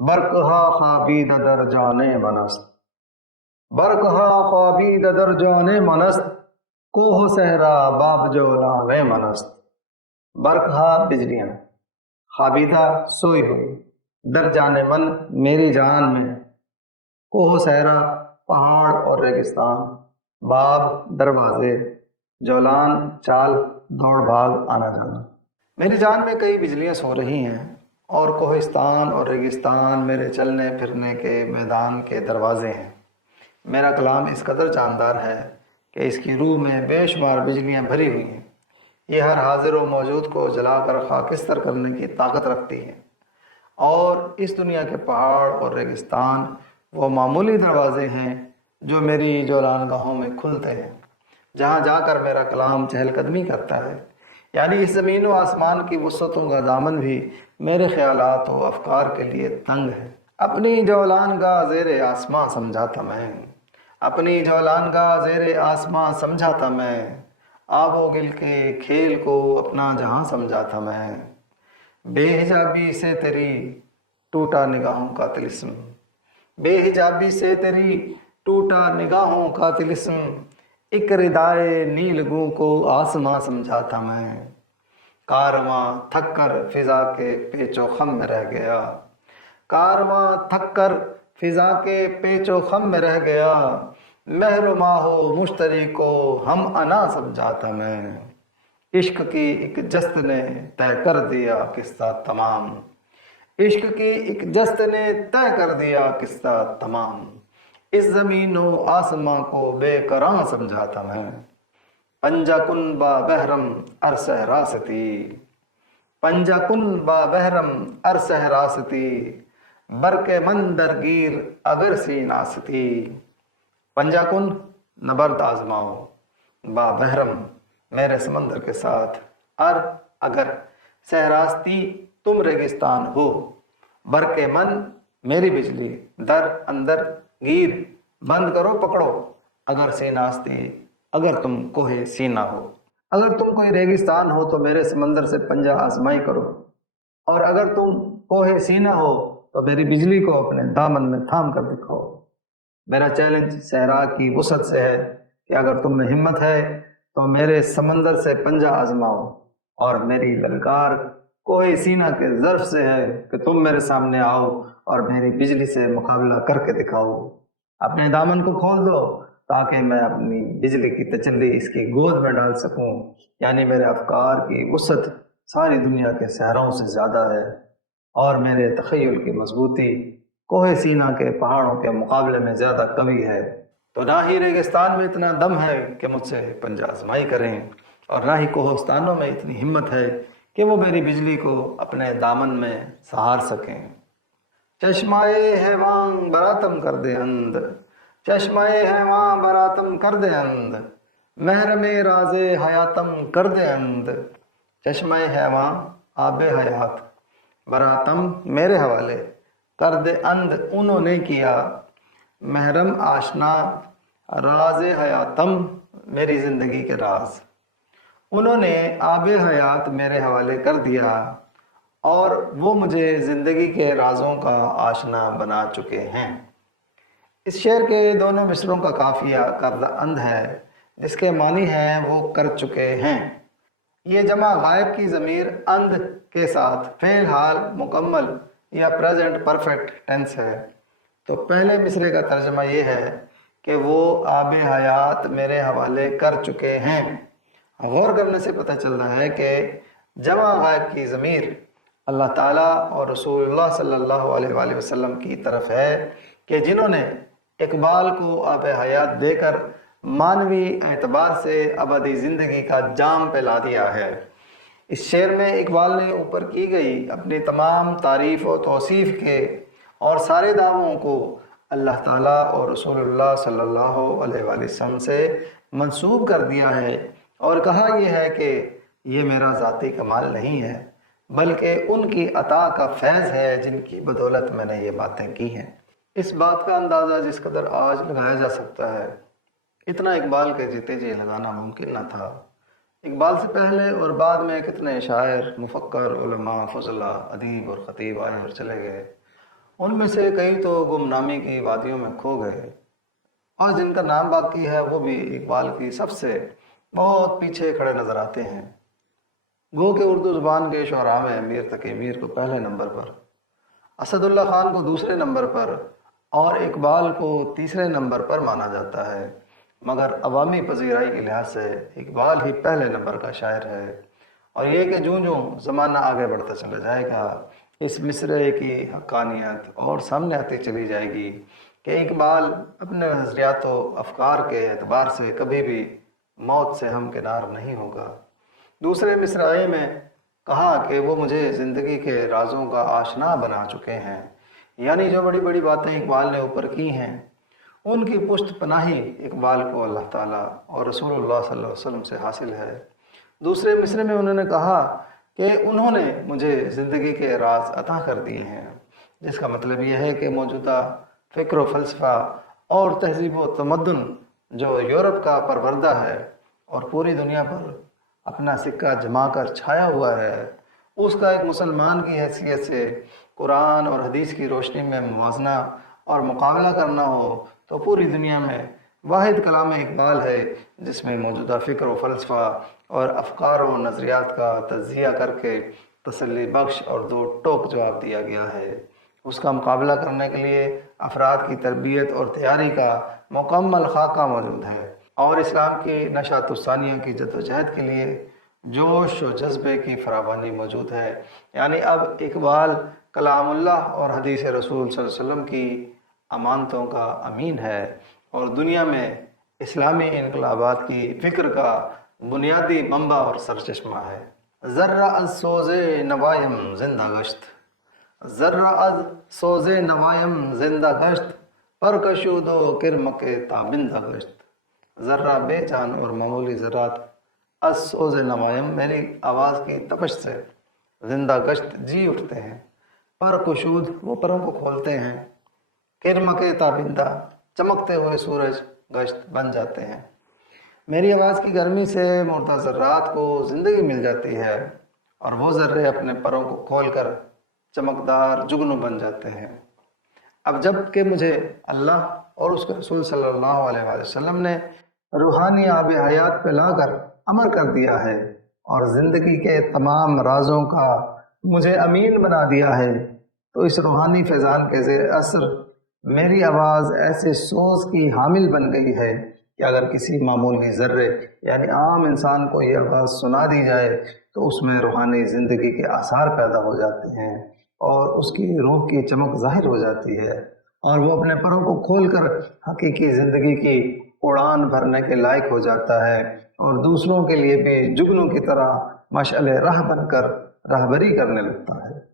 برقها خوابید در جان من است. برقها خوابید در جان من است. کوہ صحرا باب جولان من است. برقها بجلیاں، خوابیدہ سوئی ہوئی، در جان من میری جان میں، کوہ صحرا پہاڑ اور ریگستان، باب دروازے، جولان چال دوڑ بھاگ آنا جانا، میری جان میں کئی بجلیاں سو رہی ہیں اور کوہستان اور ریگستان میرے چلنے پھرنے کے میدان کے دروازے ہیں۔ میرا کلام اس قدر جاندار ہے کہ اس کی روح میں بے شمار بجلیاں بھری ہوئی ہیں۔ یہ ہر حاضر و موجود کو جلا کر خاکستر کرنے کی طاقت رکھتی ہے، اور اس دنیا کے پہاڑ اور ریگستان وہ معمولی دروازے ہیں جو میری جولان گاہوں میں کھلتے ہیں، جہاں جا کر میرا کلام چہل قدمی کرتا ہے۔ یعنی اس زمین و آسمان کی وسعتوں کا دامن بھی میرے خیالات و افکار کے لیے تنگ ہے۔ اپنی جولان گاہ زیر آسماں سمجھا تھا میں، اپنی جولان گاہ زیر آسماں سمجھا تھا میں، آب و گل کے کھیل کو اپنا جہاں سمجھا تھا میں۔ بے حجابی سے تیری ٹوٹا نگاہوں کا طلسم، بے حجابی سے تیری ٹوٹا نگاہوں کا طلسم، ایک ردائے نیل گوں کو آسماں سمجھا تھا میں۔ کارواں تھک کر فضا کے پیچ و خم میں رہ گیا، کارواں تھک کر فضا کے پیچ و خم میں رہ گیا، مہر و ماہ و مشتری کو ہم انا سمجھا تھا میں۔ عشق کی ایک جست نے طے کر دیا قصہ تمام، عشق کی ایک جست نے طے کر دیا قصہ تمام، اس زمین و آسماں کو بے کراں سمجھا تھا میں۔ پنجہ کن با بحرم ار صحرا ستی، پنجہ کن با بحرم ار صحرا ستی، برق من درگیر اگر سینا ستی۔ پنجہ کن نبرد آزماؤ، با بحرم میرے سمندر کے ساتھ، ار اگر صحراستی تم ریگستان ہو، برق من میری بجلی، در اندر گیر بند کرو پکڑو، اگر سیناستی اگر تم کوہ سینا ہو، اگر تم کوئی ریگستان ہو تو میرے سمندر سے پنجہ آزمائی کرو، اور اگر تم کوہ سینا ہو تو میری بجلی کو اپنے دامن میں تھام کر دکھاؤ۔ میرا چیلنج صحرا کی وسعت سے ہے کہ اگر تم میں ہمت ہے تو میرے سمندر سے پنجہ آزماؤ، اور میری للکار کوہ سینا کے ظرف سے ہے کہ تم میرے سامنے آؤ اور میری بجلی سے مقابلہ کر کے دکھاؤ۔ اپنے دامن کو کھول دو تاکہ میں اپنی بجلی کی تجلی اس کی گود میں ڈال سکوں۔ یعنی میرے افکار کی وسعت ساری دنیا کے صحراؤں سے زیادہ ہے، اور میرے تخیل کی مضبوطی کوہ سینا کے پہاڑوں کے مقابلے میں زیادہ قوی ہے۔ تو نہ ہی ریگستان میں اتنا دم ہے کہ مجھ سے پنجہ آزمائی کریں، اور نہ ہی کوہستانوں میں اتنی ہمت ہے کہ وہ میری بجلی کو اپنے دامن میں سہار سکیں۔ چشمائے حیوان براتم کر دے اند، چشمائے حیوان براتم کر دے اند، محرم راز حیاتم کر دے اند۔ چشمائے حیوان آب حیات، براتم میرے حوالے، کر دے اند انہوں نے کیا، محرم آشنا، راز حیاتم میری زندگی کے راز، انہوں نے آب حیات میرے حوالے کر دیا، اور وہ مجھے زندگی کے رازوں کا آشنا بنا چکے ہیں۔ اس شعر کے دونوں مصروں کا قافیہ کردہ اند ہے، جس کے معنی ہیں وہ کر چکے ہیں۔ یہ جمع غائب کی ضمیر اند کے ساتھ فعل حال مکمل یا پریزنٹ پرفیکٹ ٹینس ہے۔ تو پہلے مصرے کا ترجمہ یہ ہے کہ وہ آب حیات میرے حوالے کر چکے ہیں۔ غور کرنے سے پتہ چل رہا ہے کہ جمع غائب کی ضمیر اللہ تعالیٰ اور رسول اللہ صلی اللہ علیہ وآلہ وسلم کی طرف ہے کہ جنہوں نے اقبال کو آب حیات دے کر معنوی اعتبار سے ابدی زندگی کا جام پلا دیا ہے۔ اس شعر میں اقبال نے اوپر کی گئی اپنی تمام تعریف و توصیف کے اور سارے دعووں کو اللہ تعالیٰ اور رسول اللہ صلی اللہ علیہ وآلہ وسلم سے منسوب کر دیا ہے، اور کہا یہ ہے کہ یہ میرا ذاتی کمال نہیں ہے بلکہ ان کی عطا کا فیض ہے جن کی بدولت میں نے یہ باتیں کی ہیں۔ اس بات کا اندازہ جس قدر آج لگایا جا سکتا ہے، اتنا اقبال کے جیتے جی لگانا ممکن نہ تھا۔ اقبال سے پہلے اور بعد میں کتنے شاعر، مفکر، علماء، فضلاء، ادیب اور خطیب آئے اور چلے گئے، ان میں سے کئی تو گمنامی کی وادیوں میں کھو گئے، اور جن کا نام باقی ہے وہ بھی اقبال کی سب سے بہت پیچھے کھڑے نظر آتے ہیں۔ گو کہ اردو زبان کے شعراء میں میر تقی میر کو پہلے نمبر پر، اسد اللہ خان کو دوسرے نمبر پر اور اقبال کو تیسرے نمبر پر مانا جاتا ہے، مگر عوامی پذیرائی کے لحاظ سے اقبال ہی پہلے نمبر کا شاعر ہے۔ اور یہ کہ جوں زمانہ آگے بڑھتا چلا جائے گا، اس مصرعے کی حقانیت اور سامنے آتی چلی جائے گی کہ اقبال اپنے نظریات و افکار کے اعتبار سے کبھی بھی موت سے ہمکنار نہیں ہوگا۔ دوسرے مصرعے میں کہا کہ وہ مجھے زندگی کے رازوں کا آشنا بنا چکے ہیں، یعنی جو بڑی بڑی باتیں اقبال نے اوپر کی ہیں ان کی پشت پناہی اقبال کو اللہ تعالیٰ اور رسول اللہ صلی اللہ علیہ وسلم سے حاصل ہے۔ دوسرے مصرعے میں انہوں نے کہا کہ انہوں نے مجھے زندگی کے راز عطا کر دیے ہیں، جس کا مطلب یہ ہے کہ موجودہ فکر و فلسفہ اور تہذیب و تمدن جو یورپ کا پروردہ ہے اور پوری دنیا پر اپنا سکہ جما کر چھایا ہوا ہے، اس کا ایک مسلمان کی حیثیت سے قرآن اور حدیث کی روشنی میں موازنہ اور مقابلہ کرنا ہو تو پوری دنیا میں واحد کلام اقبال ہے، جس میں موجودہ فکر و فلسفہ اور افکار و نظریات کا تجزیہ کر کے تسلی بخش اور دو ٹوک جواب دیا گیا ہے۔ اس کا مقابلہ کرنے کے لیے افراد کی تربیت اور تیاری کا مکمل خاکہ موجود ہے، اور اسلام کی نشاط الثانیہ کی جدوجہد کے لیے جوش و جذبے کی فراوانی موجود ہے۔ یعنی اب اقبال کلام اللہ اور حدیث رسول صلی اللہ علیہ وسلم کی امانتوں کا امین ہے، اور دنیا میں اسلامی انقلابات کی فکر کا بنیادی منبع اور سرچشمہ ہے۔ ذرہ از سوز نوایم زندہ گشت، ذرہ از سوز نوایم زندہ گشت، پر کشود و کرمک تابندہ گشت۔ ذرہ بے جان اور معمولی ذرات از سوز نوایم میری آواز کی تپش سے زندہ گشت جی اٹھتے ہیں، پر کشود وہ پروں کو کھولتے ہیں، کرمک تابندہ چمکتے ہوئے سورج گشت بن جاتے ہیں۔ میری آواز کی گرمی سے مردہ ذرات کو زندگی مل جاتی ہے، اور وہ ذرے اپنے پروں کو کھول کر چمکدار جگنو بن جاتے ہیں۔ اب جب کہ مجھے اللہ اور اس کے رسول صلی اللہ علیہ وآلہ وسلم نے روحانی آب حیات پہ لا کر امر کر دیا ہے اور زندگی کے تمام رازوں کا مجھے امین بنا دیا ہے، تو اس روحانی فیضان کے زیر اثر میری آواز ایسے سوز کی حامل بن گئی ہے کہ اگر کسی معمولی ذرے یعنی عام انسان کو یہ آواز سنا دی جائے تو اس میں روحانی زندگی کے آثار پیدا ہو جاتے ہیں اور اس کی روح کی چمک ظاہر ہو جاتی ہے، اور وہ اپنے پروں کو کھول کر حقیقی زندگی کی اڑان بھرنے کے لائق ہو جاتا ہے، اور دوسروں کے لیے بھی جگنوں کی طرح مشعل راہ بن کر راہبری کرنے لگتا ہے۔